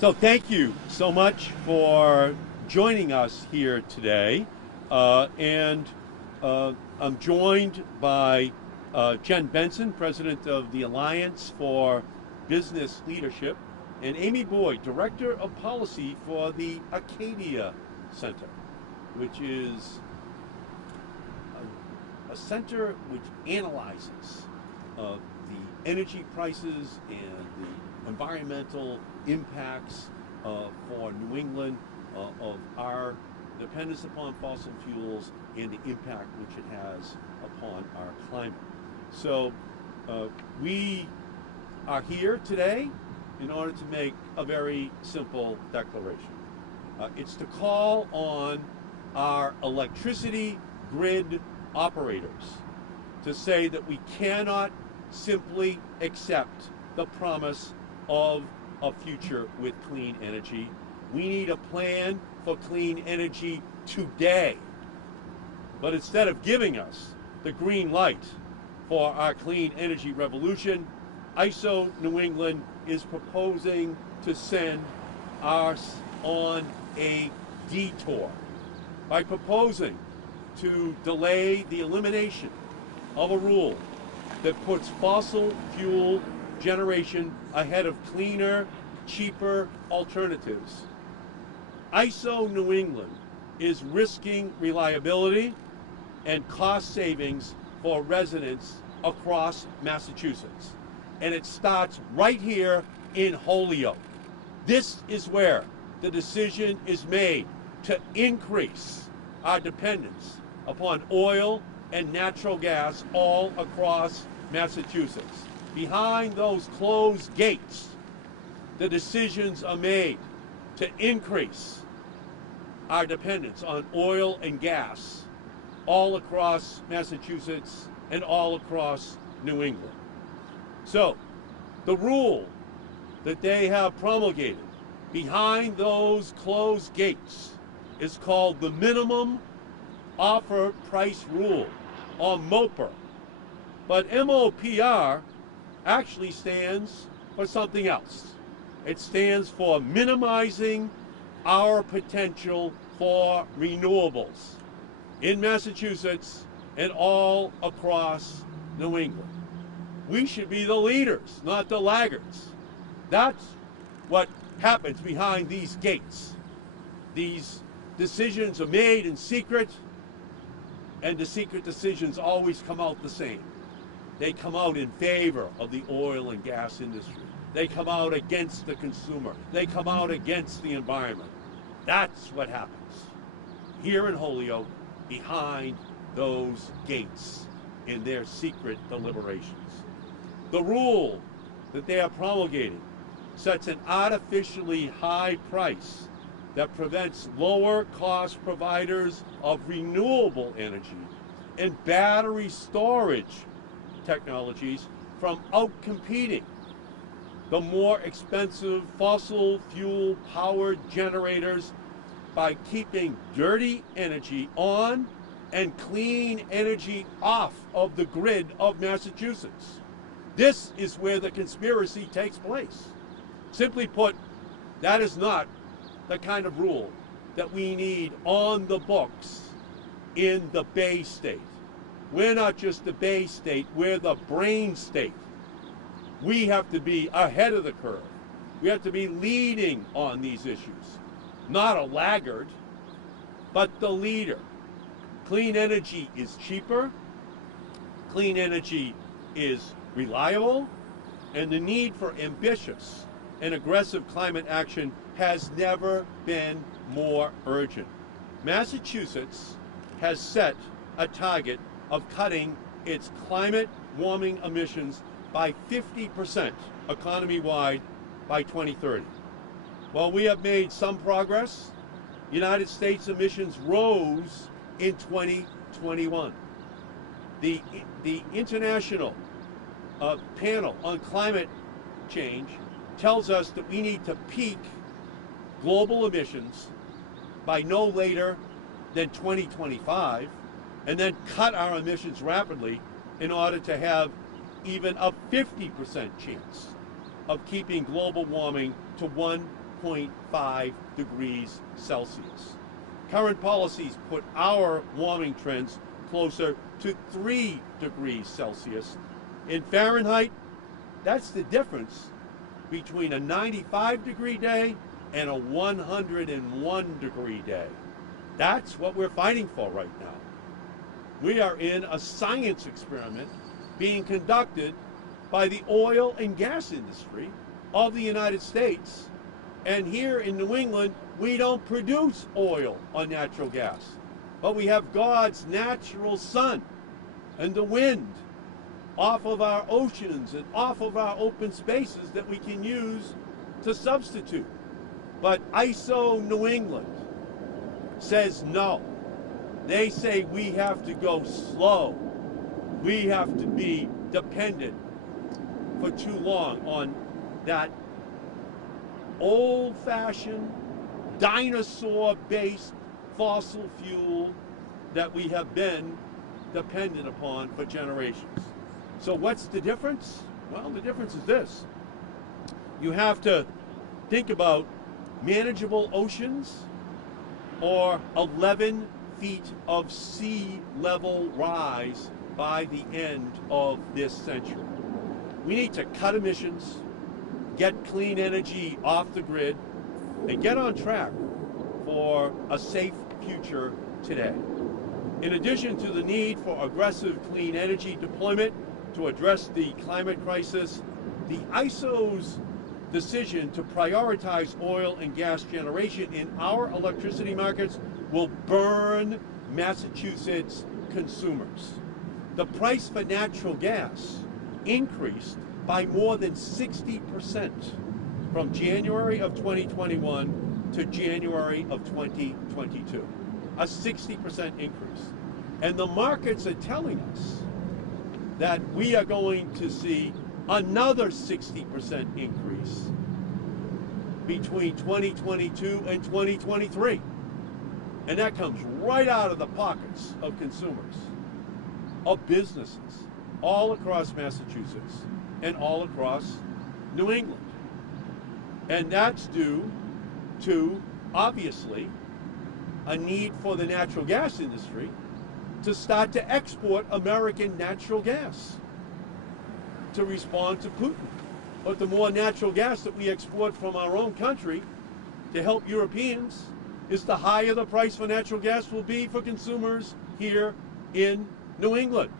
So thank you so much for joining us here today. I'm joined by Jen Benson, President of the Alliance for Business Leadership, and Amy Boyd, Director of Policy for the Acadia Center, which is a center which analyzes the energy prices and the environmental impacts for New England of our dependence upon fossil fuels and the impact which it has upon our climate. So we are here today in order to make a very simple declaration. It's to call on our electricity grid operators to say that we cannot simply accept the promise of a future with clean energy. We need a plan for clean energy today. But instead of giving us the green light for our clean energy revolution, ISO New England is proposing to send us on a detour by proposing to delay the elimination of a rule that puts fossil fuel generation ahead of cleaner, cheaper alternatives. ISO New England is risking reliability and cost savings for residents across Massachusetts. And it starts right here in Holyoke. This is where the decision is made to increase our dependence upon oil and natural gas all across Massachusetts. Behind those closed gates, the decisions are made to increase our dependence on oil and gas all across Massachusetts and all across New England. So, the rule that they have promulgated behind those closed gates is called the minimum offer price rule, or MOPR. But MOPR actually stands for something else. It stands for minimizing our potential for renewables in Massachusetts and all across New England. We should be the leaders, not the laggards. That's what happens behind these gates. These decisions are made in secret, and the secret decisions always come out the same. They come out in favor of the oil and gas industry. They come out against the consumer. They come out against the environment. That's what happens here in Holyoke behind those gates in their secret deliberations. The rule that they are promulgating sets an artificially high price that prevents lower cost providers of renewable energy and battery storage technologies from outcompeting the more expensive fossil fuel powered generators by keeping dirty energy on and clean energy off of the grid of Massachusetts. This is where the conspiracy takes place. Simply put, that is not the kind of rule that we need on the books in the Bay State. We're not just the Bay State, we're the brain state. We have to be ahead of the curve. We have to be leading on these issues. Not a laggard, but the leader. Clean energy is cheaper, clean energy is reliable, and the need for ambitious and aggressive climate action has never been more urgent. Massachusetts has set a target of cutting its climate warming emissions by 50% economy-wide by 2030. While we have made some progress, United States emissions rose in 2021. The International Panel on Climate Change tells us that we need to peak global emissions by no later than 2025, and then cut our emissions rapidly in order to have even a 50% chance of keeping global warming to 1 1.5 degrees Celsius. Current policies put our warming trends closer to 3 degrees Celsius. In Fahrenheit, that's the difference between a 95-degree day and a 101 degree day. That's what we're fighting for right now. We are in a science experiment being conducted by the oil and gas industry of the United States. And here in New England, we don't produce oil or natural gas, but we have God's natural sun and the wind off of our oceans and off of our open spaces that we can use to substitute. But ISO New England says no. They say we have to go slow. We have to be dependent for too long on that old-fashioned, dinosaur-based fossil fuel that we have been dependent upon for generations. So what's the difference? Well, the difference is this. You have to think about manageable oceans or 11 feet of sea level rise by the end of this century. We need to cut emissions, get clean energy off the grid, and get on track for a safe future today. In addition to the need for aggressive clean energy deployment to address the climate crisis, the ISO's decision to prioritize oil and gas generation in our electricity markets will burn Massachusetts consumers. The price for natural gas increased by more than 60% from January of 2021 to January of 2022. A 60% increase. And the markets are telling us that we are going to see another 60% increase between 2022 and 2023. And that comes right out of the pockets of consumers, of businesses, all across Massachusetts and all across New England. And that's due to, obviously, a need for the natural gas industry to start to export American natural gas to respond to Putin. But the more natural gas that we export from our own country to help Europeans, is the higher the price for natural gas will be for consumers here in New England.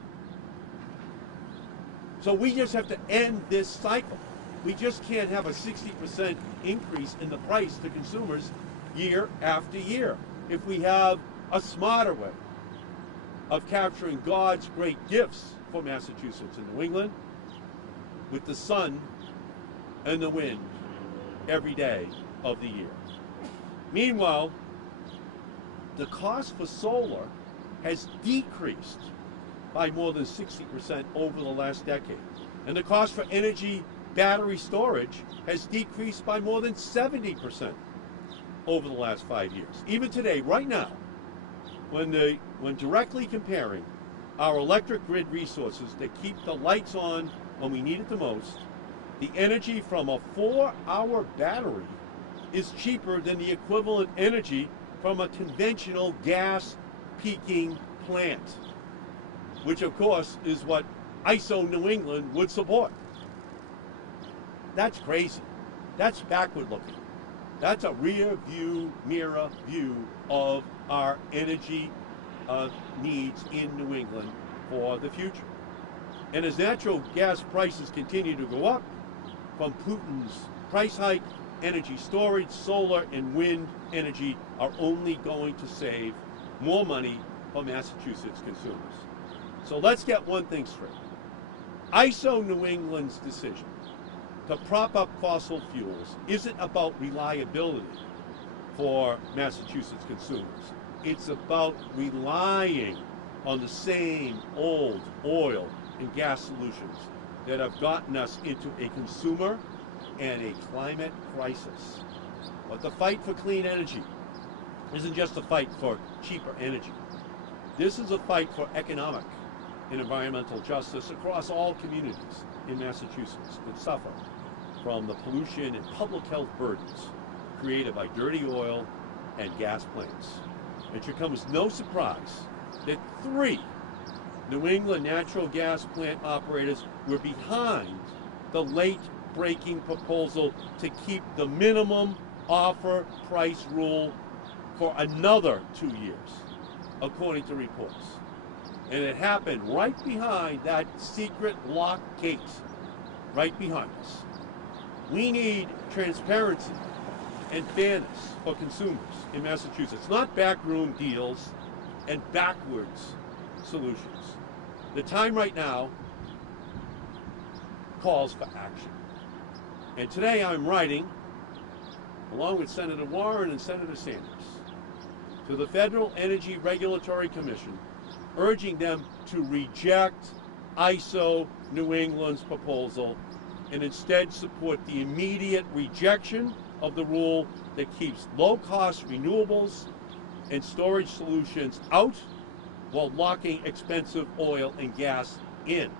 So we just have to end this cycle. We just can't have a 60% increase in the price to consumers year after year. If we have a smarter way of capturing God's great gifts for Massachusetts and New England with the sun and the wind every day of the year. Meanwhile, the cost for solar has decreased by more than 60% over the last decade. And the cost for energy battery storage has decreased by more than 70% over the last 5 years. Even today, right now, when directly comparing our electric grid resources that keep the lights on when we need it the most, the energy from a 4-hour battery is cheaper than the equivalent energy from a conventional gas peaking plant, which of course is what ISO New England would support. That's crazy. That's backward looking. That's a rear view mirror view of our energy needs in New England for the future. And as natural gas prices continue to go up from Putin's price hike, energy storage, solar, and wind energy are only going to save more money for Massachusetts consumers. So let's get one thing straight. ISO New England's decision to prop up fossil fuels isn't about reliability for Massachusetts consumers. It's about relying on the same old oil and gas solutions that have gotten us into a consumer and a climate crisis. But the fight for clean energy isn't just a fight for cheaper energy. This is a fight for economic and environmental justice across all communities in Massachusetts that suffer from the pollution and public health burdens created by dirty oil and gas plants. It should come as no surprise that 3 New England natural gas plant operators were behind the late-breaking proposal to keep the minimum offer price rule for another 2 years, according to reports. And it happened right behind that secret locked gate, right behind us. We need transparency and fairness for consumers in Massachusetts, not backroom deals and backwards solutions. The time right now calls for action. And today I'm writing, along with Senator Warren and Senator Sanders, to the Federal Energy Regulatory Commission, urging them to reject ISO New England's proposal and instead support the immediate rejection of the rule that keeps low-cost renewables and storage solutions out while locking expensive oil and gas in.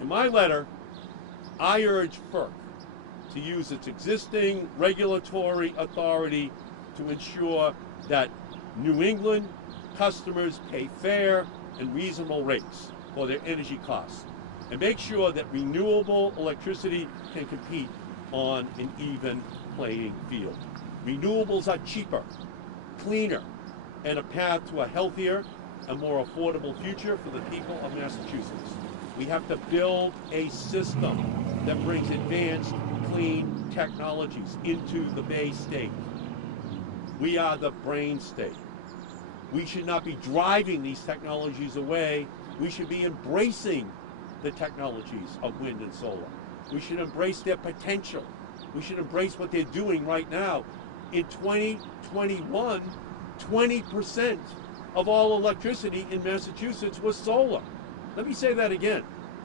In my letter, I urge FERC to use its existing regulatory authority to ensure that New England customers pay fair and reasonable rates for their energy costs, and make sure that renewable electricity can compete on an even playing field. Renewables are cheaper, cleaner, and a path to a healthier and more affordable future for the people of Massachusetts. We have to build a system that brings advanced, clean technologies into the Bay State. We are the brain state. We should not be driving these technologies away. We should be embracing the technologies of wind and solar. We should embrace their potential. We should embrace what they're doing right now. In 2021, 20% of all electricity in Massachusetts was solar. Let me say that again.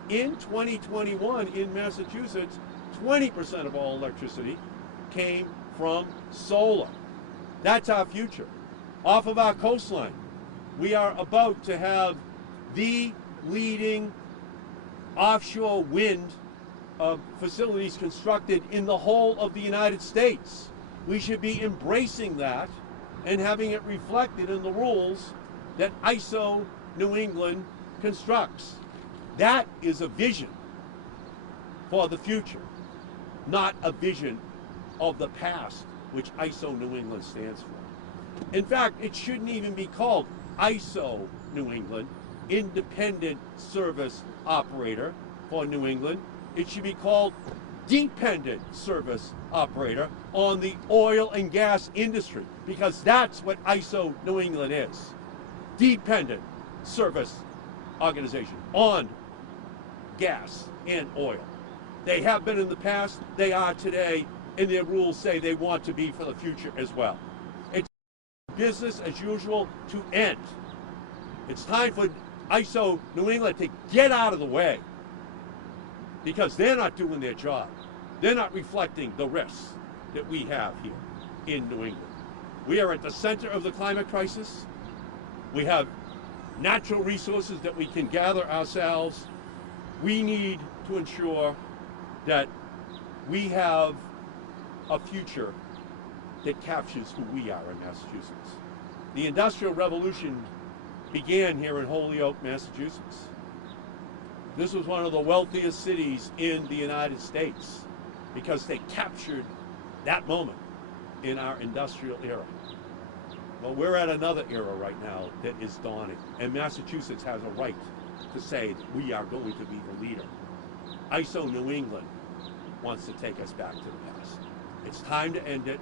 In 2021 in Massachusetts, 20% of all electricity came from solar. That's our future. Off of our coastline, we are about to have the leading offshore wind facilities constructed in the whole of the United States. We should be embracing that and having it reflected in the rules that ISO New England constructs. That is a vision for the future, not a vision of the past, which ISO New England stands for. In fact, it shouldn't even be called ISO New England, Independent Service Operator for New England. It should be called Dependent Service Operator on the oil and gas industry, because that's what ISO New England is. Dependent Service Organization on gas and oil. They have been in the past, they are today, and their rules say they want to be for the future as well. It's business as usual to end. It's time for ISO New England to get out of the way, because they're not doing their job. They're not reflecting the risks that we have here in New England. We are at the center of the climate crisis. We have natural resources that we can gather ourselves. We need to ensure that we have a future that captures who we are in Massachusetts. The Industrial Revolution began here in Holyoke, Massachusetts. This was one of the wealthiest cities in the United States because they captured that moment in our industrial era. Well, we're at another era right now that is dawning, and Massachusetts has a right to say that we are going to be the leader. ISO New England wants to take us back to the past. It's time to end it,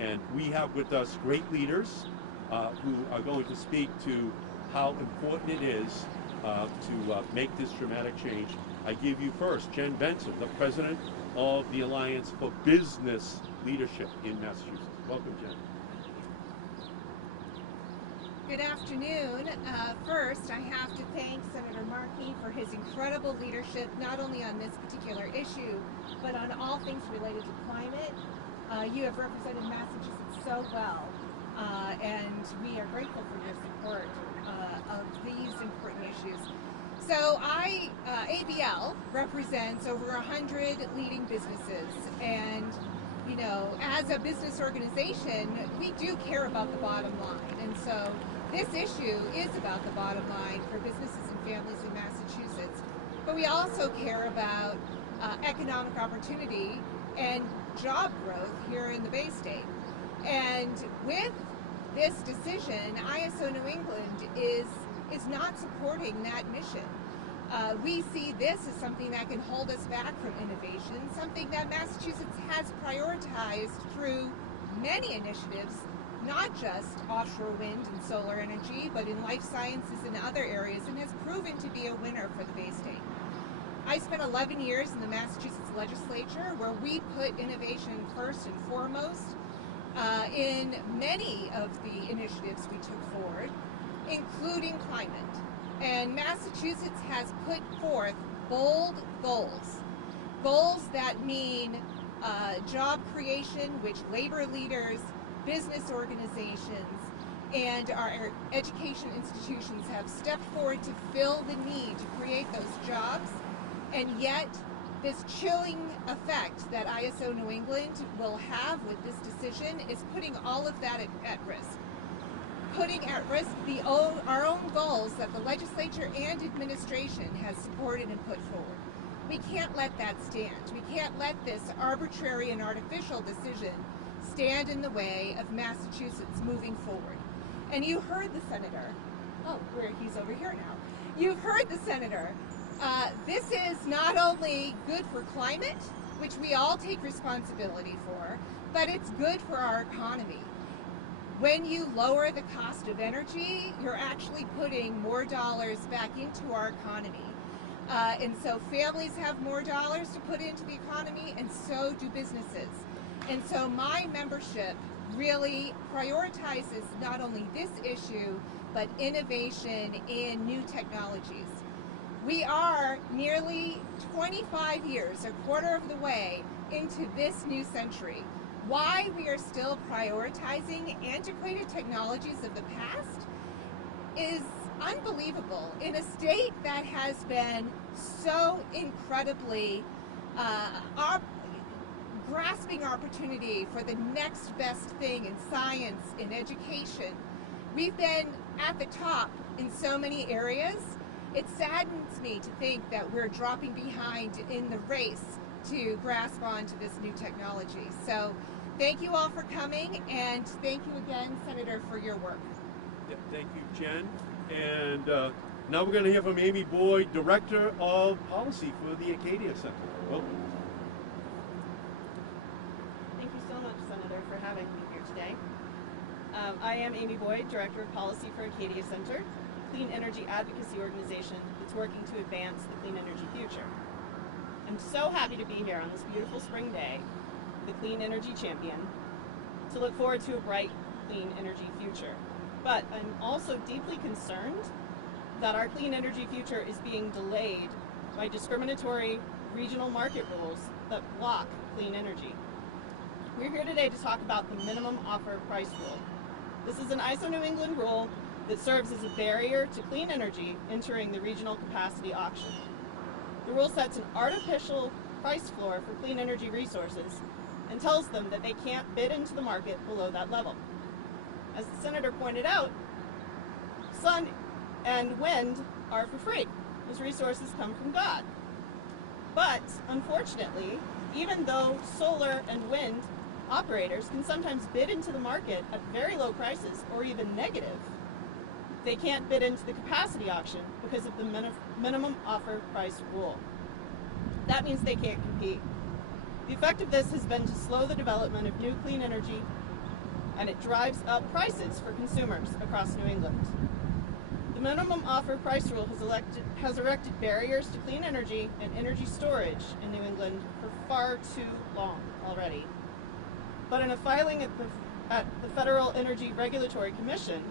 and we have with us great leaders who are going to speak to how important it is to make this dramatic change. I give you first Jen Benson, the president of the Alliance for Business Leadership in Massachusetts. Welcome, Jen. Good afternoon. First, I have to thank Senator Markey for his incredible leadership, not only on this particular issue, but on all things related to climate. You have represented Massachusetts so well, and we are grateful for your support of these important issues. So ABL represents over 100 leading businesses, and you know, as a business organization, we do care about the bottom line. And so this issue is about the bottom line for businesses and families in Massachusetts. But we also care about economic opportunity and job growth here in the Bay State. And with this decision, ISO New England is not supporting that mission. We see this as something that can hold us back from innovation, something that Massachusetts has prioritized through many initiatives, not just offshore wind and solar energy, but in life sciences and other areas, and has proven to be a winner for the Bay State. I spent 11 years in the Massachusetts legislature, where we put innovation first and foremost in many of the initiatives we took forward, including climate. And Massachusetts has put forth bold goals that mean job creation, which labor leaders, business organizations, and our education institutions have stepped forward to fill the need to create those jobs. And yet, this chilling effect that ISO New England will have with this decision is putting all of that at risk. Putting at risk our own goals that the legislature and administration has supported and put forward. We can't let that stand. We can't let this arbitrary and artificial decision stand in the way of Massachusetts moving forward. And you heard the senator. Oh, he's over here now. You've heard the senator. This is not only good for climate, which we all take responsibility for, but it's good for our economy. When you lower the cost of energy, you're actually putting more dollars back into our economy. And so families have more dollars to put into the economy, and so do businesses. And so my membership really prioritizes not only this issue, but innovation in new technologies. We are nearly 25 years, a quarter of the way into this new century. Why we are still prioritizing antiquated technologies of the past is unbelievable in a state that has been so incredibly grasping opportunity for the next best thing in science, in education. We've been at the top in so many areas. It saddens me to think that we're dropping behind in the race to grasp onto this new technology. So thank you all for coming, and thank you again, Senator, for your work. Yeah, thank you, Jen. And now we're going to hear from Amy Boyd, Director of Policy for the Acadia Center. Welcome. Thank you so much, Senator, for having me here today. I am Amy Boyd, Director of Policy for Acadia Center, a clean energy advocacy organization that's working to advance the clean energy future. I'm so happy to be here on this beautiful spring day, the Clean Energy Champion, to look forward to a bright, clean energy future. But I'm also deeply concerned that our clean energy future is being delayed by discriminatory regional market rules that block clean energy. We're here today to talk about the minimum offer price rule. This is an ISO New England rule that serves as a barrier to clean energy entering the regional capacity auction. The rule sets an artificial price floor for clean energy resources and tells them that they can't bid into the market below that level. As the Senator pointed out, sun and wind are for free. Those resources come from God. But unfortunately, even though solar and wind operators can sometimes bid into the market at very low prices or even negative, they can't bid into the capacity auction because of the minimum offer price rule. That means they can't compete. The effect of this has been to slow the development of new clean energy, and it drives up prices for consumers across New England. The minimum offer price rule has erected barriers to clean energy and energy storage in New England for far too long already. But in a filing at the Federal Energy Regulatory Commission,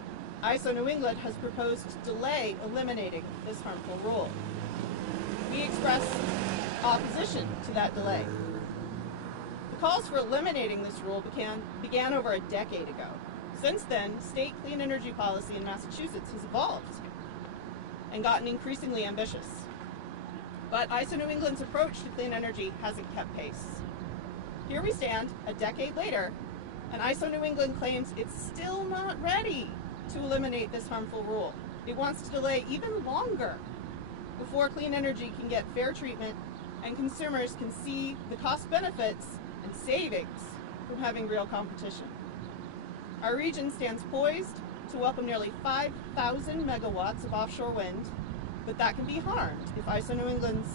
ISO New England has proposed to delay eliminating this harmful rule. We express opposition to that delay. The calls for eliminating this rule began over a decade ago. Since then, state clean energy policy in Massachusetts has evolved and gotten increasingly ambitious. But ISO New England's approach to clean energy hasn't kept pace. Here we stand, a decade later, and ISO New England claims it's still not ready to eliminate this harmful rule. It wants to delay even longer before clean energy can get fair treatment and consumers can see the cost benefits and savings from having real competition. Our region stands poised to welcome nearly 5,000 megawatts of offshore wind, but that can be harmed if ISO New England's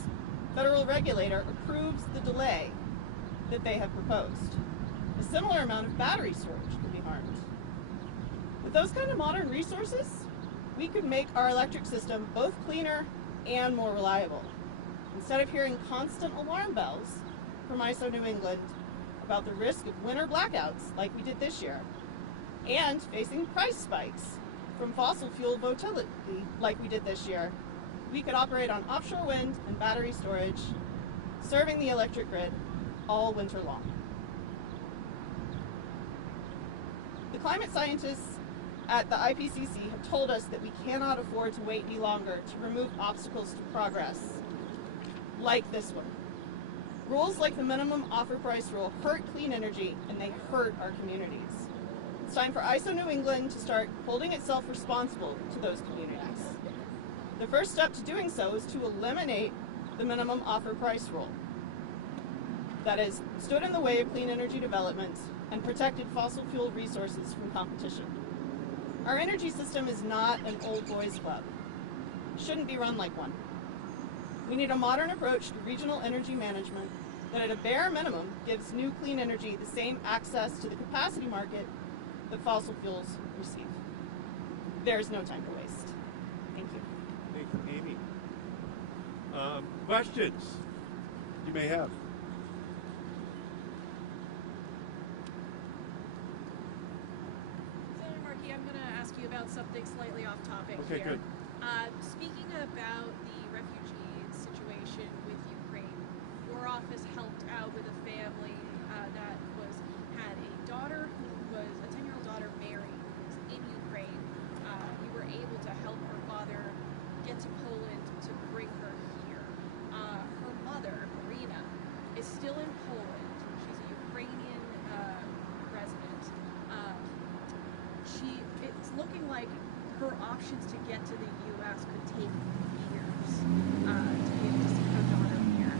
federal regulator approves the delay that they have proposed. A similar amount of battery storage could be harmed. With those kind of modern resources, we could make our electric system both cleaner and more reliable. Instead of hearing constant alarm bells from ISO New England about the risk of winter blackouts like we did this year, and facing price spikes from fossil fuel volatility like we did this year, we could operate on offshore wind and battery storage, serving the electric grid all winter long. The climate scientists at the IPCC have told us that we cannot afford to wait any longer to remove obstacles to progress, like this one. Rules like the minimum offer price rule hurt clean energy and they hurt our communities. It's time for ISO New England to start holding itself responsible to those communities. The first step to doing so is to eliminate the minimum offer price rule that has stood in the way of clean energy development and protected fossil fuel resources from competition. Our energy system is not an old boys club. It shouldn't be run like one. We need a modern approach to regional energy management that at a bare minimum gives new clean energy the same access to the capacity market that fossil fuels receive. There is no time to waste. Thank you. Thank you, Amy. Questions you may have? Senator Markey, I'm going to ask you about something slightly off topic Okay, here. good. Speaking about the refugee situation with Ukraine, your office helped out with a family that had a daughter who was a 10-year-old daughter, Mary, who was in Ukraine. We were able to help her father get to Poland to bring her here. Her mother, Marina, is still in Poland. She's a Ukrainian resident. It's looking like her options to get to the U.S. could take years to be able to see her daughter here.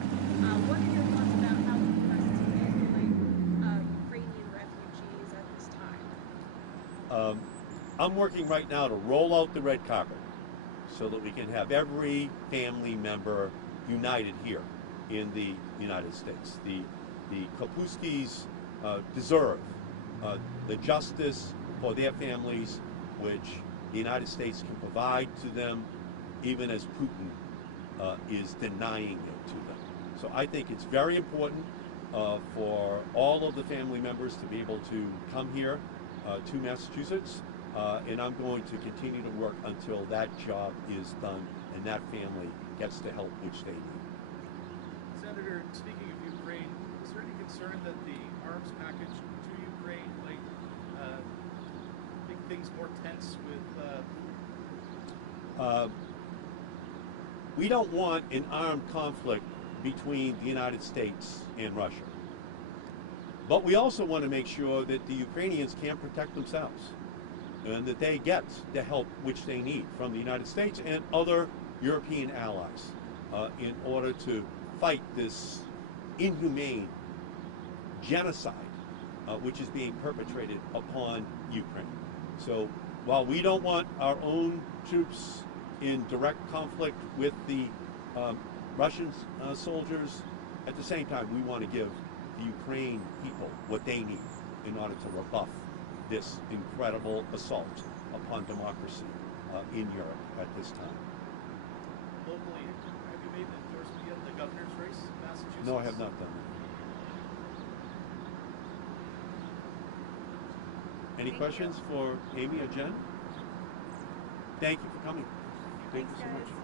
What are your thoughts about how the U.S. is handling Ukrainian refugees at this time? I'm working right now to roll out the red carpet so that we can have every family member united here in the United States. The Kapuskis deserve the justice for their families, which the United States can provide to them, even as Putin is denying it to them. So I think it's very important for all of the family members to be able to come here to Massachusetts, and I'm going to continue to work until that job is done and that family gets the help which they need. Senator, speaking of Ukraine, is there any concern that the arms package to Ukraine might make things more tense with we don't want an armed conflict between the United States and Russia. But we also want to make sure that the Ukrainians can protect themselves and that they get the help which they need from the United States and other European allies in order to fight this inhumane genocide which is being perpetrated upon Ukraine. So while we don't want our own troops in direct conflict with the Russian soldiers, at the same time we want to give the Ukraine people what they need in order to rebuff this incredible assault upon democracy in Europe at this time. locally? Have you made the endorsement yet in the governor's race in Massachusetts? No, I have not done that. Any Thank questions for Amy or Jen? Thank you for coming. Thank you so much. Guys.